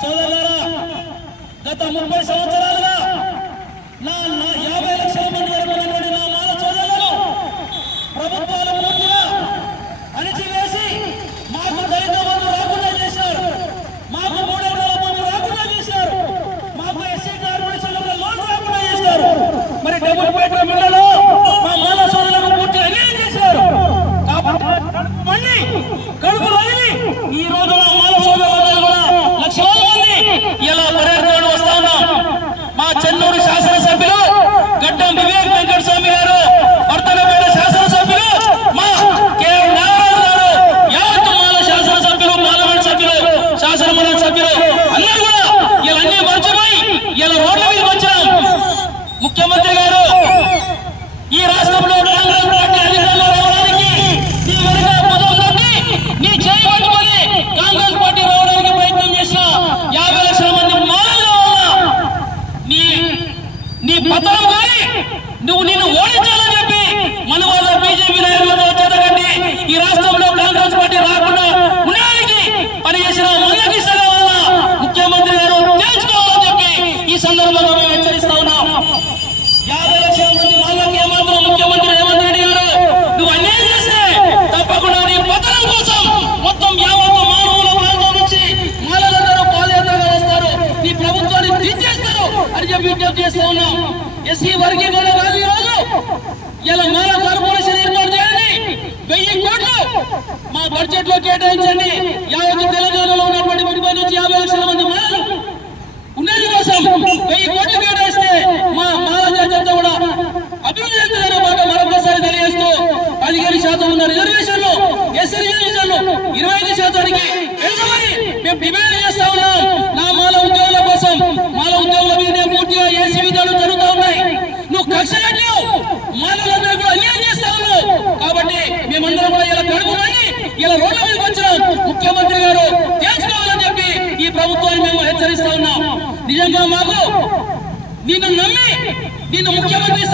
సోదరులారా, గత 30 సంవత్సరాలుగా నా 50 లక్షల మంది వరకు ఉన్నటువంటి నా మాల సోదరులను ప్రభుత్వాలు పూర్తిగా అణిచివేసి మాకు దళిత బంధు రాకుండా చేశారు, మాకు 3 ఎకరాల బంధు రాకుండా చేశారు, మాకు ఎస్సీ కార్పొరేషన్లో లోన్ రాకుండా చేశారు. మరి డబుల్ బెడ్రూమ్ ఇళ్లలో మా మాల సోదరులను పూర్తిగా అన్యాయం చేశారు. కాబట్టి కడుపు వదిలి ఈ రోజు మా మాల సోదరులందరూ కూడా లక్షలాది మంది ఇలా పర్యటనలు వస్తా ఉన్నాం. మా చెన్నూరు శాసనసభ్యులు గడ్డం వివేక్ వెంకట స్వామి గారు, వర్తనపేట శాసనసభ్యులు మా కె నారాయణ గారు, యావత్ మాల శాసనసభ్యులు, పార్లమెంట్ సభ్యులు, శాసనమండలి సభ్యులు అందరూ కూడా ఇలా అన్ని మర్చిపోయి ఇలా రోడ్ల మీద వచ్చాం. ముఖ్యమంత్రి గారు ఈ రాష్ట్రంలో కాంగ్రెస్ పార్టీ అధికారంలో రావడానికి నీ వెనుక పదవి తొక్కి నీ చేయి పట్టుకొని కాంగ్రెస్ పార్టీ రావడానికి ప్రయత్నం చేసిన 50 లక్షల మంది మానవుల వల్ల నీ పతనం కానీ నిన్ను ఓడించాలని చెప్పి మన వాళ్ళ బీజేపీ నాయకులతో చేతకండి ఈ రాష్ట్రంలో కాంగ్రెస్ పార్టీ రాకుండా ఉండడానికి పనిచేసిన మందకిష్టల వల్ల ముఖ్యమంత్రి గారు తెలుసుకోవాలని చెప్పి ఈ సందర్భంగా మేము హెచ్చరిస్తా ఉన్నాం. 50 లక్షల మంది వాళ్ళకి ఏమాత్రం ముఖ్యమంత్రి రేవంత్ రెడ్డి గారు నువ్వు అన్యాయం చేస్తే తప్పకుండా నీ పతనం కోసం మొత్తం యావత్ మానవుల ప్రాంతం నుంచి మాలలందరూ పాదయాత్రగా వస్తారు, నీ ప్రభుత్వాన్ని తీసేస్తారు అని చెప్పి విజ్ఞప్తి చేస్తా ఉన్నాం. ఎస్సీ వర్గీకరణ కాదు ఈ రోజు ఇలా మాల కార్పొరేషన్ ఏర్పాటు చేయండి, 1000 కోట్లు మా బడ్జెట్ లో కేటాయించండి. యావత్ తెలంగాణలో ఉన్నటువంటి 30 నుంచి 50 లక్షల మంది మాలలు ఉన్నది కోసం 1000 కోట్లు కేటాయిస్తే మా మాల జాతంతా కూడా అభివృద్ధి చెందుతున్న మాట మరొకసారి తెలియజేస్తూ 15% ఉన్న రిజర్వేషన్లు ఎస్సీ రిజర్వేషన్లు 25%కి పెంచమని మేము డిమాండ్ చేస్తా ఉన్నాం. నా మాల ఉద్యోగుల కోసం, మాల ఉద్యోగుల మీద పూర్తిగా ఏసీ విధాలు జరుగుతూ ఉన్నాయి. నువ్వు కక్ష కట్టావు, మాలలందరూ కూడా అన్యాయం చేస్తా ఉన్నావు. కాబట్టి మేమందరం కూడా ఇలా కడుపున్నాయి ఇలా రోడ్ల మీదకి వచ్చినాం. ముఖ్యమంత్రి గారు తెలుసుకోవాలని చెప్పి ఈ ప్రభుత్వాన్ని మేము హెచ్చరిస్తా ఉన్నాం. నిజంగా మాకు నిన్ను నమ్మి నిన్ను ముఖ్యమంత్రి